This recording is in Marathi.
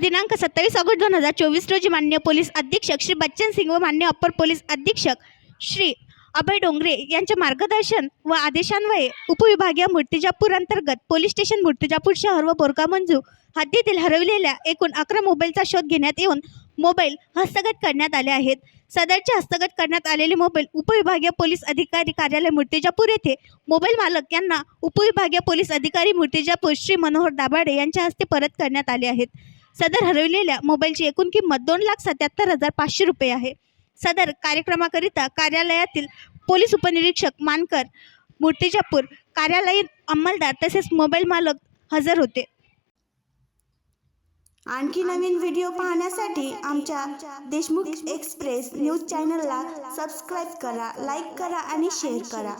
दिनांक 27 ऑगस्ट 2024 रोजी माननीय पोलीस अधीक्षक श्री बच्चन सिंग व माननीय अप्पर पोलीस अधीक्षक श्री अभय डोंगरे यांच्या मार्गदर्शन व आदेशान्वये उपविभागीय मूर्तिजापूर अंतर्गत पोलीस स्टेशन मूर्तिजापूर शहर व बोरगा मंजू हद्दीतील हरवलेल्या एकूण 11 मोबाईलचा शोध घेण्यात येऊन मोबाईल हस्तगत करण्यात आले आहेत। सदरचे हस्तगत करण्यात आलेले मोबाईल उपविभागीय पोलीस अधिकारी कार्यालय मूर्तिजापूर येथे मोबाईल मालक यांना उपविभागीय पोलीस अधिकारी मूर्तिजापूर श्री मनोहर दाभाडे यांच्या हस्ते परत करण्यात आले आहेत। सदर हरवलेल्या मोबाईलची एकूण किंमत 2,77,500 रुपये आहे। सदर कार्यक्रमाकरिता कार्यालयातील पोलीस उपनिरीक्षक मानकर मूर्तिजापूर, कार्यालयीन अंमलदार तसेच मोबाईल मालक हजर होते। आणखी नवीन व्हिडिओ पाहण्यासाठी आमच्या देशमुख एक्सप्रेस न्यूज चॅनलला सबस्क्राईब करा, लाईक करा आणि शेअर करा।